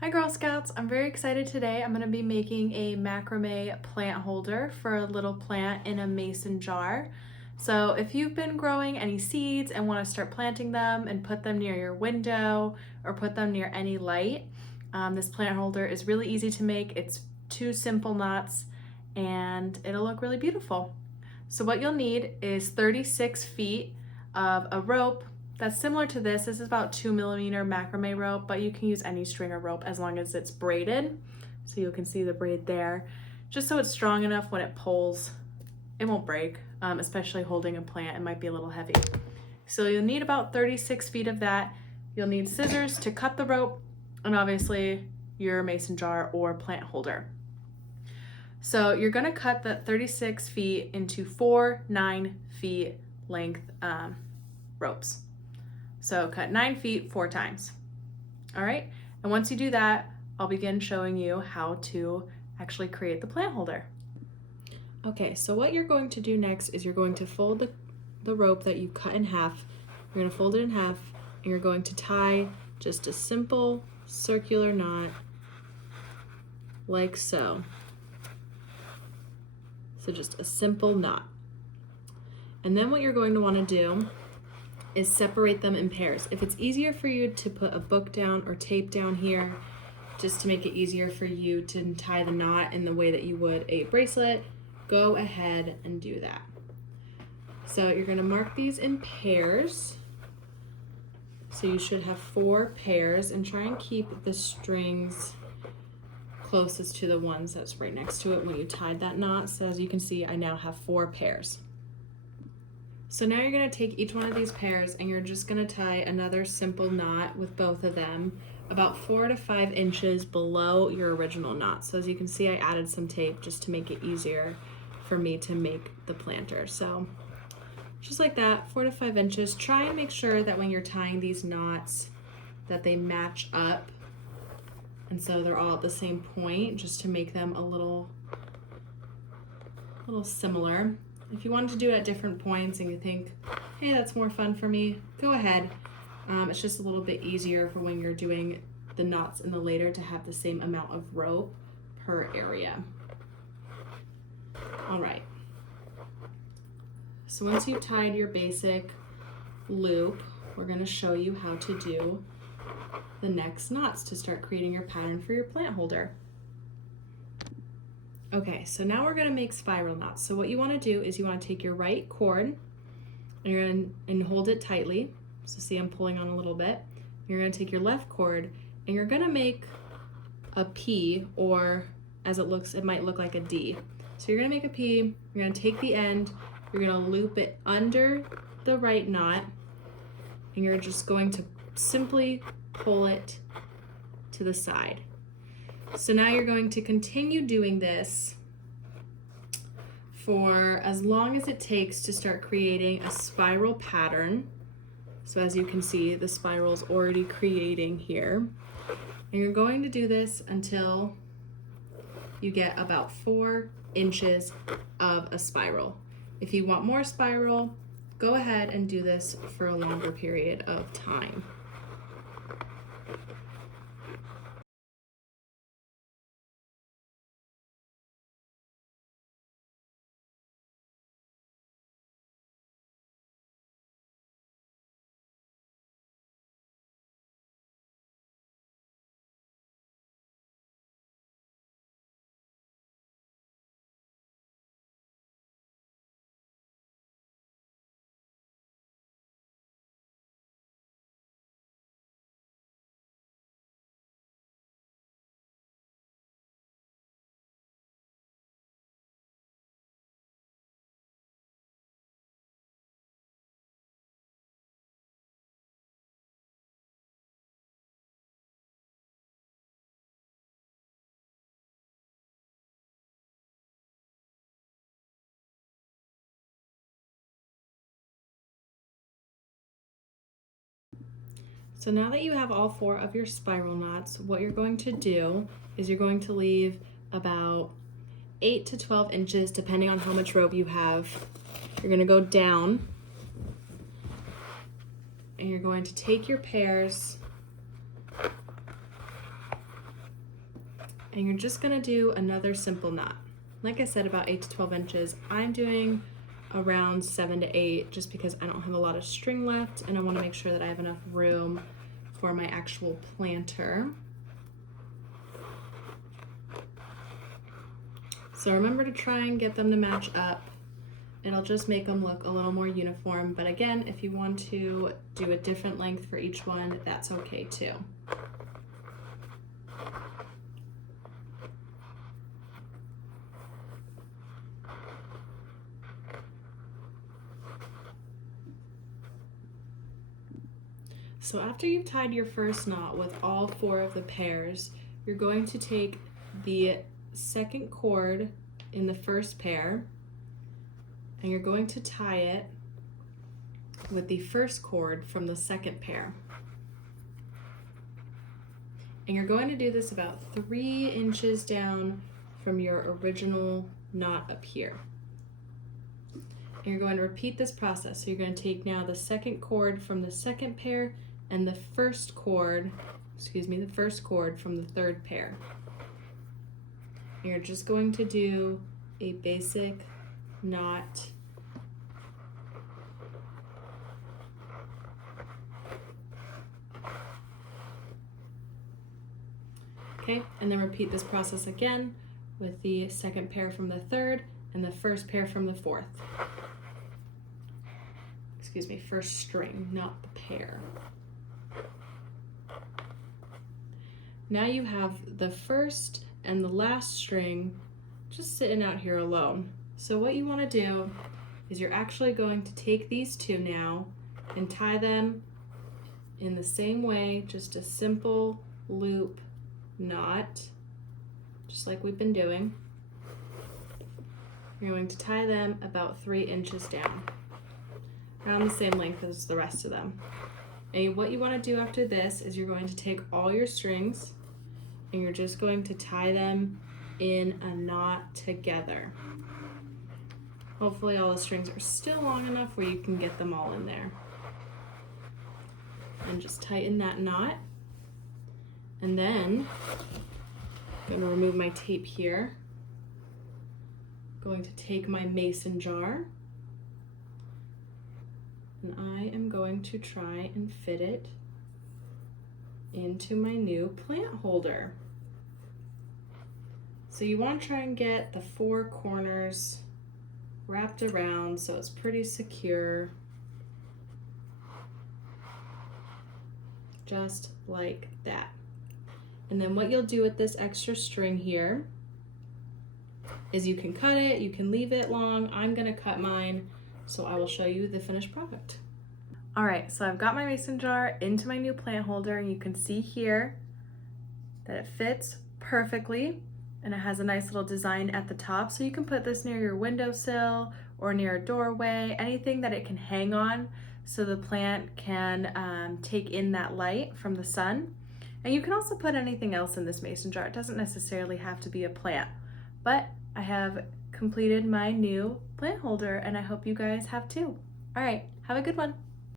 Hi Girl Scouts, I'm very excited today. I'm going to be making a macrame plant holder for a little plant in a mason jar. So if you've been growing any seeds and want to start planting them and put them near your window or put them near any light, this plant holder is really easy to make. It's 2 simple knots and it'll look really beautiful. So what you'll need is 36 feet of a rope that's similar to this. This is about 2mm macrame rope, but you can use any string or rope as long as it's braided. So you can see the braid there. Just so it's strong enough when it pulls, it won't break, especially holding a plant. It might be a little heavy. So you'll need about 36 feet of that. You'll need scissors to cut the rope, and obviously your mason jar or plant holder. So you're gonna cut that 36 feet into 4 9-foot length ropes. So cut 9 feet 4 times. All right, and once you do that, I'll begin showing you how to actually create the plant holder. Okay, so what you're going to do next is you're going to fold the rope that you cut in half. You're going to fold it in half, and you're going to tie just a simple circular knot like so. So just a simple knot. And then what you're going to want to do is separate them in pairs. If it's easier for you to put a book down or tape down here, just to make it easier for you to tie the knot in the way that you would a bracelet, go ahead and do that. So you're gonna mark these in pairs. So you should have 4 pairs, and try and keep the strings closest to the ones that's right next to it when you tied that knot. So as you can see, I now have 4 pairs. So now you're going to take each one of these pairs and you're just going to tie another simple knot with both of them about 4 to 5 inches below your original knot. So as you can see, I added some tape just to make it easier for me to make the planter. So just like that, 4 to 5 inches. Try and make sure that when you're tying these knots that they match up, and so they're all at the same point, just to make them a little similar. If you wanted to do it at different points and you think, hey, that's more fun for me, go ahead. It's just a little bit easier for when you're doing the knots in the later to have the same amount of rope per area. All right. So once you've tied your basic loop, we're going to show you how to do the next knots to start creating your pattern for your plant holder. Okay, so now we're gonna make spiral knots. So what you wanna do is you wanna take your right cord and hold it tightly. So see, I'm pulling on a little bit. You're gonna take your left cord and you're gonna make a P, or as it looks, it might look like a D. So you're gonna make a P, you're gonna take the end, you're gonna loop it under the right knot, and you're just going to simply pull it to the side. So now you're going to continue doing this for as long as it takes to start creating a spiral pattern. So as you can see, the spiral's already creating here. And you're going to do this until you get about 4 inches of a spiral. If you want more spiral, go ahead and do this for a longer period of time. So now that you have all 4 of your spiral knots, what you're going to do is you're going to leave about 8 to 12 inches, depending on how much rope you have. You're going to go down and you're going to take your pairs And you're just gonna do another simple knot. Like I said, about 8 to 12 inches. I'm doing around 7 to 8 just because I don't have a lot of string left and I wanna make sure that I have enough room for my actual planter. So remember to try and get them to match up. It'll just make them look a little more uniform. But again, if you want to do a different length for each one, that's okay too. So after you've tied your first knot with all 4 of the pairs, you're going to take the second cord in the first pair and you're going to tie it with the first cord from the second pair. And you're going to do this about 3 inches down from your original knot up here. And you're going to repeat this process. So you're going to take now the second cord from the second pair and the first cord from the third pair. And you're just going to do a basic knot. Okay, and then repeat this process again with the second pair from the third and the first pair from the fourth. Excuse me, first string, not the pair. Now you have the first and the last string just sitting out here alone. So what you want to do is you're actually going to take these 2 now and tie them in the same way, just a simple loop knot, just like we've been doing. You're going to tie them about 3 inches down, around the same length as the rest of them. And what you want to do after this is you're going to take all your strings and you're just going to tie them in a knot together. Hopefully all the strings are still long enough where you can get them all in there. And just tighten that knot. And then I'm going to remove my tape here. I'm going to take my mason jar and I am going to try and fit it into my new plant holder. So you want to try and get the 4 corners wrapped around so it's pretty secure, just like that. And then what you'll do with this extra string here is you can cut it, you can leave it long. I'm gonna cut mine, so I will show you the finished product. All right, so I've got my mason jar into my new plant holder and you can see here that it fits perfectly and it has a nice little design at the top. So you can put this near your windowsill or near a doorway, anything that it can hang on so the plant can take in that light from the sun. And you can also put anything else in this mason jar. It doesn't necessarily have to be a plant, but I have completed my new plant holder and I hope you guys have too. All right, have a good one.